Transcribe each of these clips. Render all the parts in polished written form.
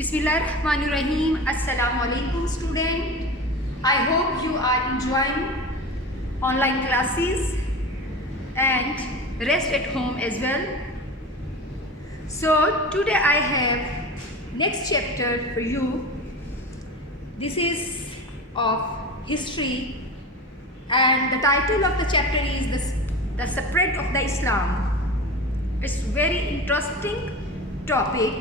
Bismillahirrahmanirrahim. Assalamu alaikum student. I hope you are enjoying online classes and rest at home as well. So today I have next chapter for you. This is of history and the title of the chapter is the spread of the Islam. It's very interesting topic.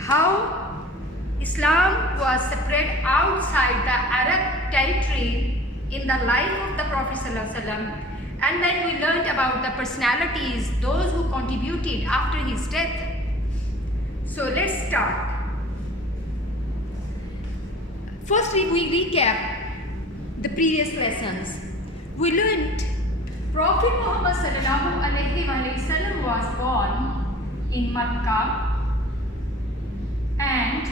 How Islam was spread outside the Arab territory in the life of the Prophet ﷺ, and then we learned about the personalities, those who contributed after his death. So let's start. First we recap the previous lessons. We learned Prophet Muhammad ﷺ was born in Makkah. And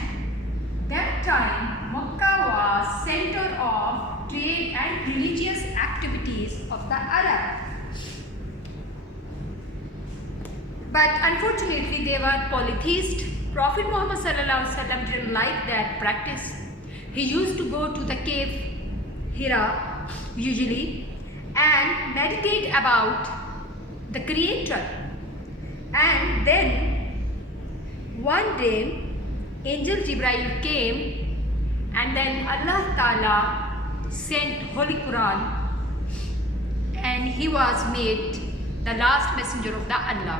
that time Makkah was center of trade and religious activities of the Arab. But unfortunately they were polytheists. Prophet Muhammad ﷺ didn't like that practice. He used to go to the cave Hira usually and meditate about the Creator. And then one day Angel Jibreel came and then Allah Ta'ala sent Holy Quran and he was made the last messenger of the Allah.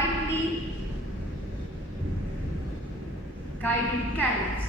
rightly guided caliphs.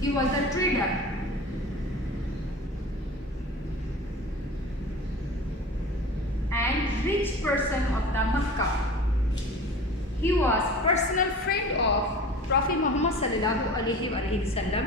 he was a trader and rich person of the Makkah. He was personal friend of Prophet Muhammad sallallahu alaihi wasallam.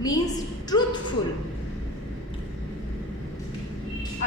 means truthful,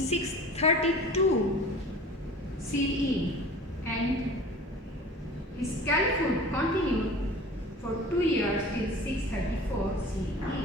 632 CE and his caliphate continued for 2 years till 634 CE.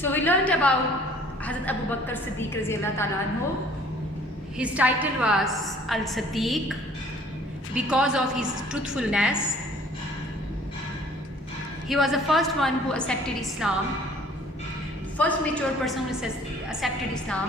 So we learned about Hazrat Abu Bakr Siddiq Raziyallahu Ta'ala Anhu. His title was Al-Siddiq because of his truthfulness. He was the first one who accepted Islam, first mature person who accepted Islam.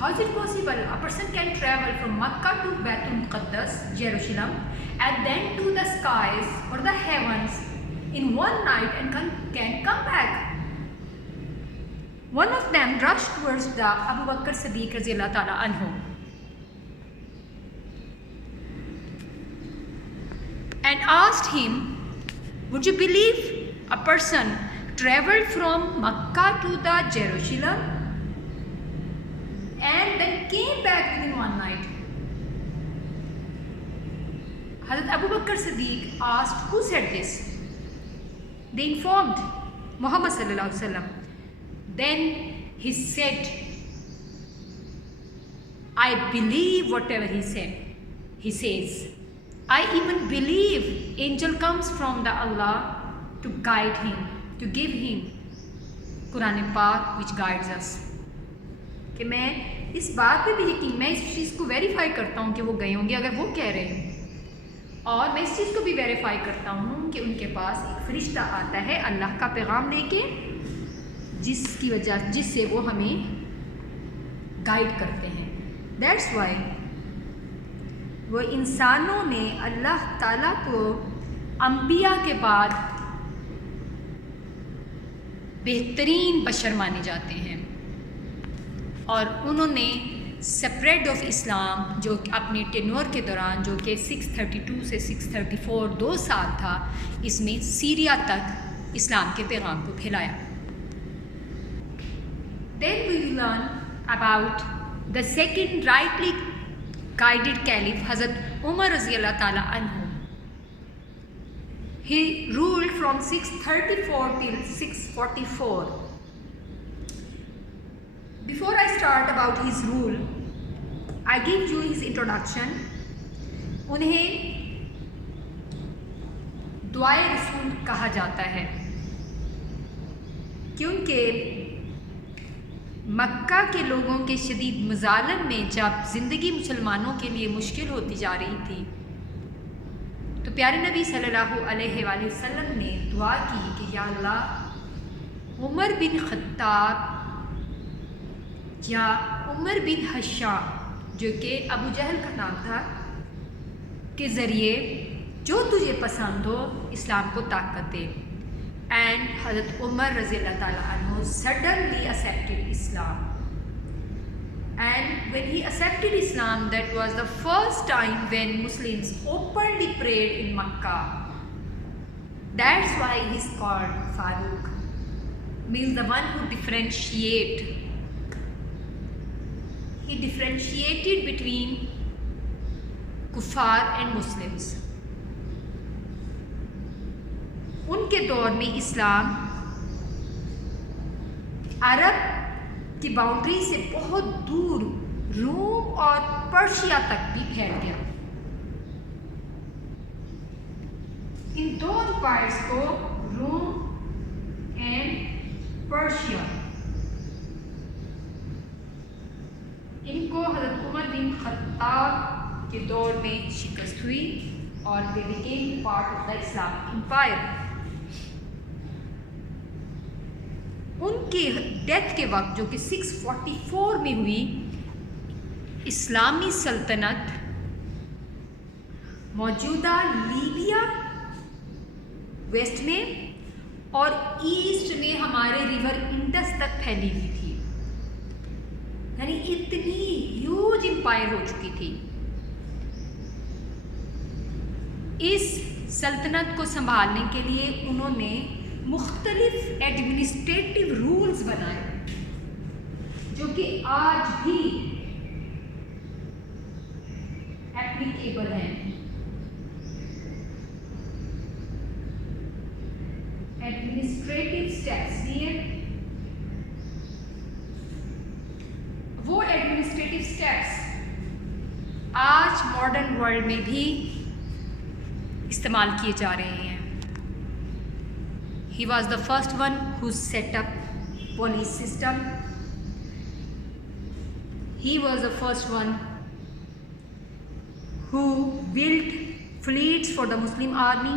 How is it possible a person can travel from Makkah to Baitul Muqaddas, Jerusalem, and then to the skies or the heavens in one night and can come back? One of them rushed towards the Abu Bakr Siddiq Radhiyallahu Ta'ala Anhu and asked him, would you believe a person traveled from Makkah to the Jerusalem and and then came back within one night. Hazrat Abu Bakr Siddiq asked, who said this? They informed Muhammad sallallahu alaihi wasallam. Then he said, I believe whatever he said. He says, I even believe angel comes from the Allah to guide him, to give him Quran Pak which guides us. کہ میں اس بات پہ بھی یقین، میں اس چیز کو verify کرتا ہوں کہ وہ گئے ہوں گے اگر وہ کہہ رہے ہیں، اور میں اس چیز کو بھی ویریفائی کرتا ہوں کہ ان کے پاس ایک فرشتہ آتا ہے اللہ کا پیغام لے کے، جس سے وہ ہمیں گائیڈ کرتے ہیں. دیٹس وائی وہ انسانوں میں اللہ تعالیٰ کو انبیاء کے بعد بہترین بشر مانے جاتے ہیں، اور انہوں نے سپریڈ آف اسلام جو اپنے ٹینور کے دوران، جو کہ 632 سے 634 2 سال تھا، اس میں سیریا تک اسلام کے پیغام کو پھیلایا. Then we will learn about the second rightly guided caliph, Hazrat Umar رضی اللہ تعالیٰ عنہ. He ruled from 634 till 644. Before I start about his rule, I give you his introduction. انہیں دعائے رسول کہا جاتا ہے کیونکہ مکہ کے لوگوں کے شدید مظالم میں جب زندگی مسلمانوں کے لیے مشکل ہوتی جا رہی تھی تو پیارے نبی صلی اللہ علیہ وآلہ وسلم نے دعا کی کہ یا اللہ عمر بن خطاب یا عمر بن حشام جو کہ ابو جہل کا نام تھا کے ذریعے جو تجھے پسند ہو اسلام کو طاقت دے. اینڈ حضرت عمر رضی اللہ تعالیٰ عنہ suddenly accepted Islam. And when he accepted Islam, that was the first time when Muslims openly prayed in Makkah. That's why he's called Farooq, means the one who differentiate. He differentiated between kuffar and Muslims. ان کے دور میں اسلام عرب کی boundary سے بہت دور روم اور Persia تک بھی پھیل گیا. ان دو امپائرس کو، روم اینڈ پرشیا، ان کو حضرت عمر بن خطاب کے دور میں شکست ہوئی اور they became part of the Islamic Empire. ان کی ڈیتھ کے وقت جو کہ 644 میں ہوئی، اسلامی سلطنت موجودہ لیبیا ویسٹ میں اور ایسٹ میں ہمارے ریور انڈس تک پھیلی ہوئی تھی. یعنی اتنی ہیوج امپائر ہو چکی تھی. اس سلطنت کو سنبھالنے کے لیے انہوں نے مختلف ایڈمنسٹریٹو رولز بنائے جو کہ آج بھی ایپلیکیبل ہیں. ایڈمنسٹریٹو اسٹیپس یہ وہ ایڈمنسٹریٹو اسٹیپس آج ماڈرن ورلڈ میں بھی استعمال کیے جا رہے ہیں. He was the first one who set up police system. He was the first one who built fleets for the Muslim army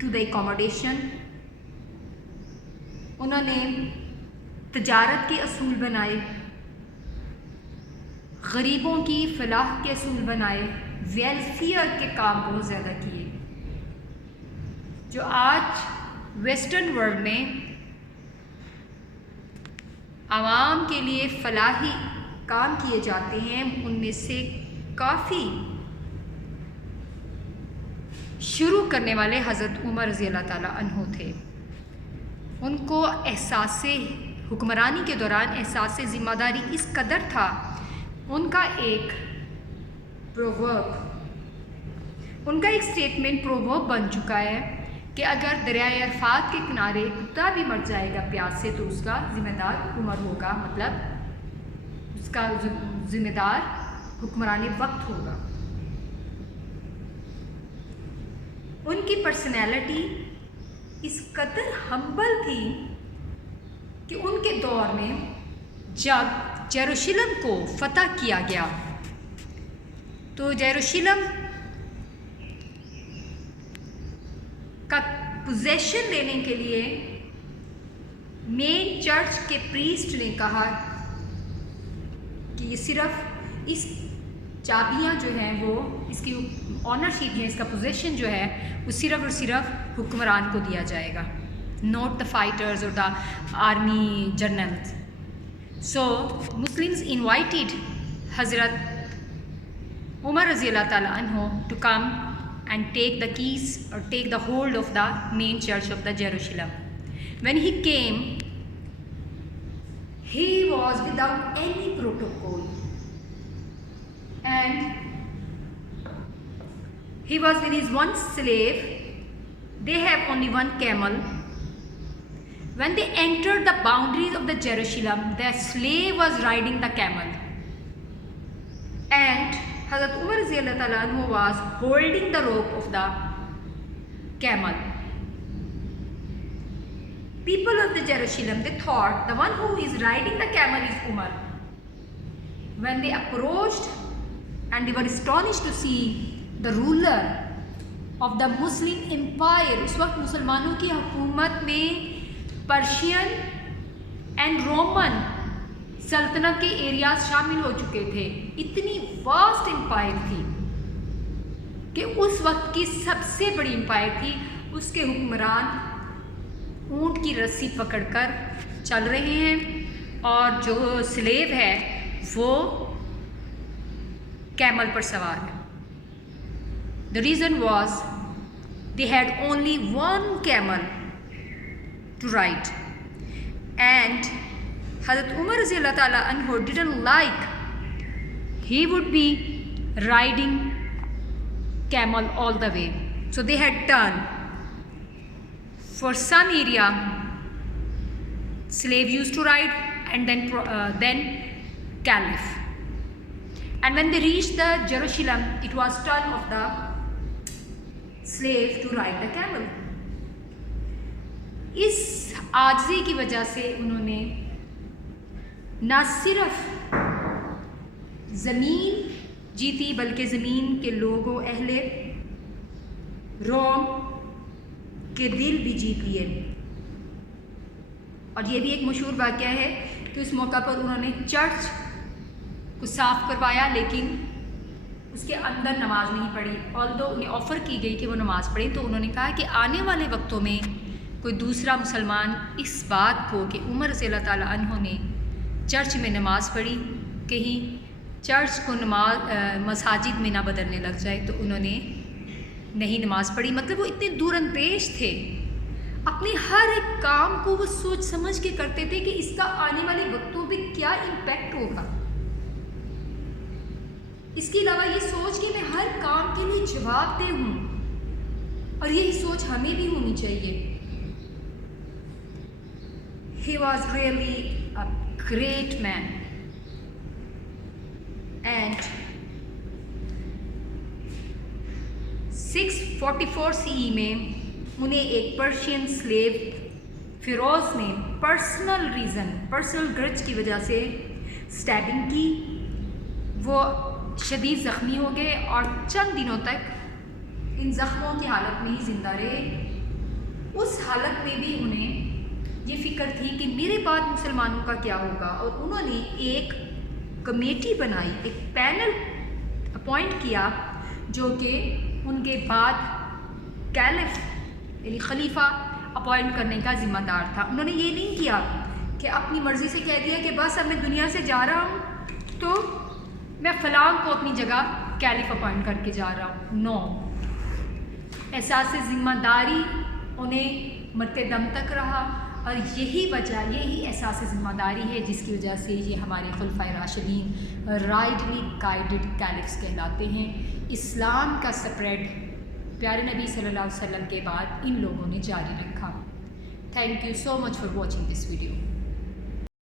to the accommodation. انہوں نے تجارت کے اصول بنائے، غریبوں کی فلاح کے اصول بنائے، ویلفیئر کے کام بہت زیادہ کیے. جو آج ویسٹرن ورلڈ میں عوام کے لیے فلاحی کام کیے جاتے ہیں، ان میں سے کافی شروع کرنے والے حضرت عمر رضی اللہ تعالیٰ عنہ تھے. ان کو احساس حکمرانی کے دوران احساس ذمہ داری اس قدر تھا، ان کا ایک اسٹیٹمنٹ پروورب بن چکا ہے کہ اگر دریائے عرفات کے کنارے کتا بھی مر جائے گا پیاس سے تو اس کا ذمہ دار عمر ہوگا، مطلب اس کا ذمہ دار حکمران وقت ہوگا۔ ان کی پرسنالٹی اس قدر ہمبل تھی کہ ان کے دور میں جب یروشلم کو فتح کیا گیا تو یروشلم کا پوزیشن لینے کے لیے مین چرچ کے پریسٹ نے کہا کہ یہ صرف اس چابیاں جو ہیں وہ اس کی آنرشپ ہے، اس کا پوزیشن جو ہے وہ صرف اور صرف حکمران کو دیا جائے گا، ناٹ دا فائٹرز اور the army generals. So Muslims invited حضرت عمر رضی اللہ تعالیٰ عنہ to come and take the keys or take the hold of the main church of the Jerusalem. When he came, he was without any protocol and he was with his one slave. They have only one camel. When they entered the boundaries of the Jerusalem, the slave was riding the camel and Hazrat Umar رضی اللہ تعالیٰ عنہ was holding the rope of the camel. People of the Jerusalem, they thought the one who is riding the camel is Umar. When they approached and they were astonished to see the ruler of the Muslim empire. اس وقت مسلمانوں کی حکومت میں Persian and Roman سلطنت کے areas شامل ہو چکے تھے، اتنی واسٹ امپائر تھی کہ اس وقت کی سب سے بڑی امپائر تھی۔ اس کے حکمران اونٹ کی رسی پکڑ کر چل رہے ہیں اور جو سلیو ہے وہ کیمل پر سوار ہے۔ The reason was they had only one camel to ride and Hazrat Umar رضی اللہ تعالیٰ عنہ didn't like he would be riding camel all the way. So they had turned. For some area, slave used to ride and then caliph. And when they reached the Jerusalem, it was turn of the slave to ride the camel. اس عاجزی کی وجہ سے انہوں نے نہ صرف زمین جیتی بلکہ زمین کے لوگوں اہل روم کے دل بھی جیت لیے۔ اور یہ بھی ایک مشہور واقعہ ہے کہ اس موقع پر انہوں نے چرچ کو صاف کروایا لیکن اس کے اندر نماز نہیں پڑھی، although انہیں آفر کی گئی کہ وہ نماز پڑھیں، تو انہوں نے کہا کہ آنے والے وقتوں میں کوئی دوسرا مسلمان اس بات کو کہ عمر رضی اللہ تعالیٰ عنہ نے چرچ میں نماز پڑھی کہیں چرچ کو مساجد میں نہ بدلنے لگ جائے، تو انہوں نے نہیں نماز پڑھی۔ مطلب وہ اتنے دور اندیش تھے، اپنے ہر ایک کام کو وہ سوچ سمجھ کے کرتے تھے کہ اس کا آنے والے وقتوں پہ کیا امپیکٹ ہوگا۔ اس کے علاوہ یہ سوچ کہ میں ہر کام کے لیے جواب دہ ہوں، اور یہی سوچ ہمیں بھی ہونی چاہیے۔ He was really a great man. And 644 CE میں انہیں ایک پرشین سلیو فیروز نے پرسنل گرج کی وجہ سے سٹیبنگ کی، وہ شدید زخمی ہو گئے اور چند دنوں تک ان زخموں کی حالت میں ہی زندہ رہے۔ اس حالت میں بھی انہیں یہ فکر تھی کہ میرے بعد مسلمانوں کا کیا ہوگا، اور انہوں نے ایک کمیٹی بنائی، ایک پینل اپوائنٹ کیا جو کہ ان کے بعد کیلف یعنی خلیفہ اپوائنٹ کرنے کا ذمہ دار تھا۔ انہوں نے یہ نہیں کیا کہ اپنی مرضی سے کہہ دیا کہ بس اب میں دنیا سے جا رہا ہوں تو میں فلاں کو اپنی جگہ کیلف اپوائنٹ کر کے جا رہا ہوں۔ نو، احساس ذمہ داری انہیں مرتے دم تک رہا، اور یہی وجہ، یہی احساس ذمہ داری ہے جس کی وجہ سے یہ ہمارے خلفائے راشدین رائٹلی گائیڈڈ کیلفس کہلاتے ہیں۔ اسلام کا سپریڈ پیارے نبی صلی اللہ علیہ وسلم کے بعد ان لوگوں نے جاری رکھا۔ Thank you so much for watching this video.